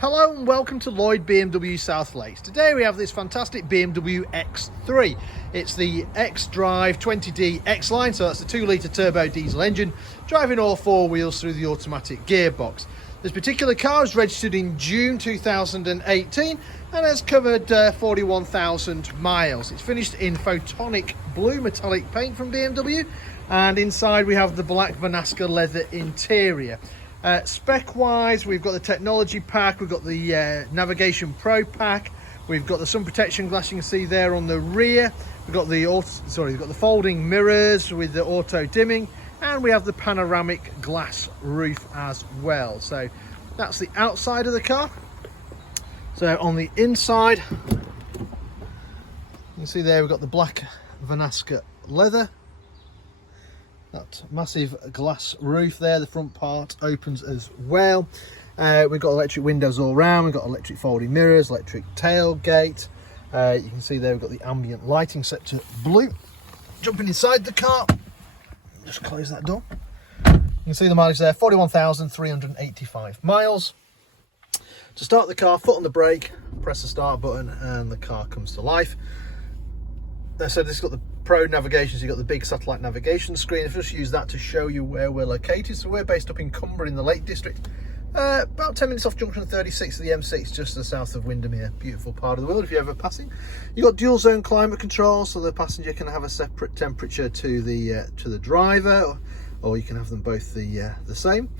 Hello and welcome to Lloyd BMW South Lakes. Today we have this fantastic BMW X3. It's the xDrive20d xLine, so that's the 2-litre turbo diesel engine, driving all four wheels through the automatic gearbox. This particular car was registered in June 2018 and has covered 41,000 miles. It's finished in Phytonic Blue metallic paint from BMW, and inside we have the black Vernasca leather interior. Spec wise, we've got the technology pack, we've got the Navigation Pro pack, we've got the sun protection glass you can see there on the rear, we've got the folding mirrors with the auto dimming, and we have the panoramic glass roof as well. So that's the outside of the car. So on the inside, you can see there we've got the black Vernasca leather. That massive glass roof there, the front part opens as well. We've got electric windows all around, we've got electric folding mirrors, electric tailgate. You can see there we've got the ambient lighting set to blue. Jumping inside the car, just close that door. You can see the mileage there, 41,385 miles. To start the car, foot on the brake, press the start button and the car comes to life. So this has got the Pro navigation, so you've got the big satellite navigation screen. I've just used that to show you where we're located. So we're based up in Cumber in the Lake District, about 10 minutes off junction 36 of the M6, just to the south of Windermere. Beautiful part of the world if you're ever passing. You've got dual zone climate control, so the passenger can have a separate temperature to the driver, or you can have them both the same.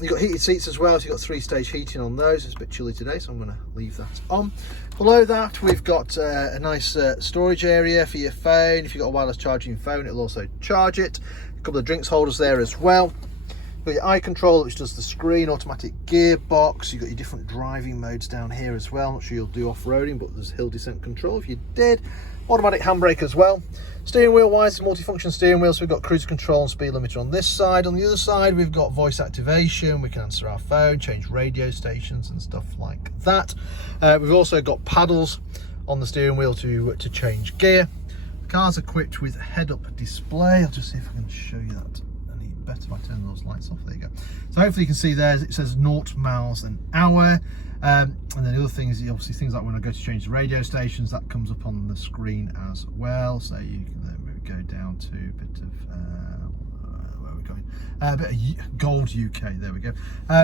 You've got heated seats as well, so you've got 3-stage heating on those. It's a bit chilly today, so I'm going to leave that on. Below that, we've got a nice storage area for your phone. If you've got a wireless charging phone, it'll also charge it. A couple of drinks holders there as well. You've got your eye control, which does the screen, automatic gearbox. You've got your different driving modes down here as well. I'm not sure you'll do off-roading, but there's hill descent control if you did. Automatic handbrake as well. Steering wheel wise, it's multifunction steering wheel, so we've got cruise control and speed limiter on this side. On the other side, we've got voice activation. We can answer our phone, change radio stations and stuff like that. We've also got paddles on the steering wheel to change gear. The car's equipped with head-up display. I'll just see if I can show you that any better if I turn those lights off. There you go. So hopefully you can see there, it says 0 miles an hour. And then the other thing is obviously things like when I go to change the radio stations, that comes up on the screen as well. So you can then go down to a bit of where are we going? A bit of Gold UK. There we go.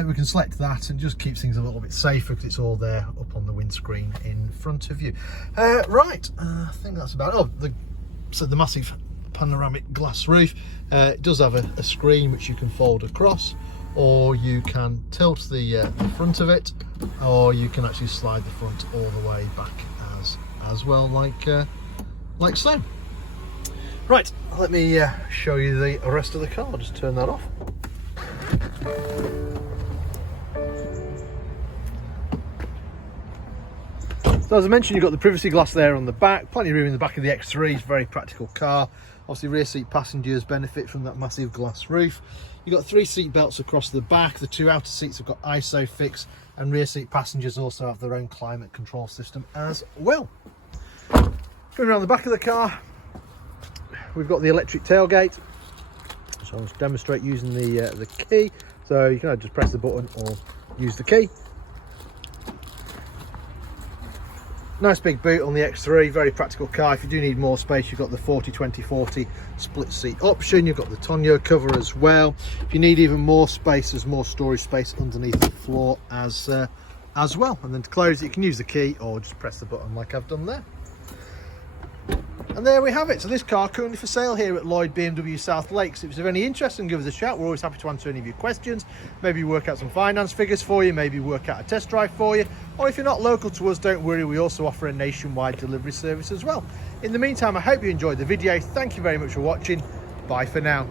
We can select that and just keeps things a little bit safer because it's all there up on the windscreen in front of you. Right, I think that's about it. Oh, so the massive panoramic glass roof. It does have a screen which you can fold across, or you can tilt the front of it, or you can actually slide the front all the way back as well, like so. Right, let me show you the rest of the car. I'll just turn that off. So as I mentioned, you've got the privacy glass there on the back, plenty of room in the back of the X3. It's a very practical car. Obviously rear seat passengers benefit from that massive glass roof. You've got 3 seat belts across the back. The 2 outer seats have got ISOFIX, and rear seat passengers also have their own climate control system as well. Going around the back of the car, we've got the electric tailgate. So I'll just demonstrate using the key. So you can just press the button or use the key. Nice big boot on the X3, very practical car. If you do need more space, you've got the 40-20-40 split seat option. You've got the tonneau cover as well. If you need even more space, there's more storage space underneath the floor as well. And then to close it, you can use the key or just press the button like I've done there. And there we have it. So this car currently for sale here at Lloyd BMW South Lakes. If it's of any interest, then give us a shout. We're always happy to answer any of your questions. Maybe work out some finance figures for you, maybe work out a test drive for you. Or if you're not local to us, don't worry, we also offer a nationwide delivery service as well. In the meantime, I hope you enjoyed the video. Thank you very much for watching. Bye for now.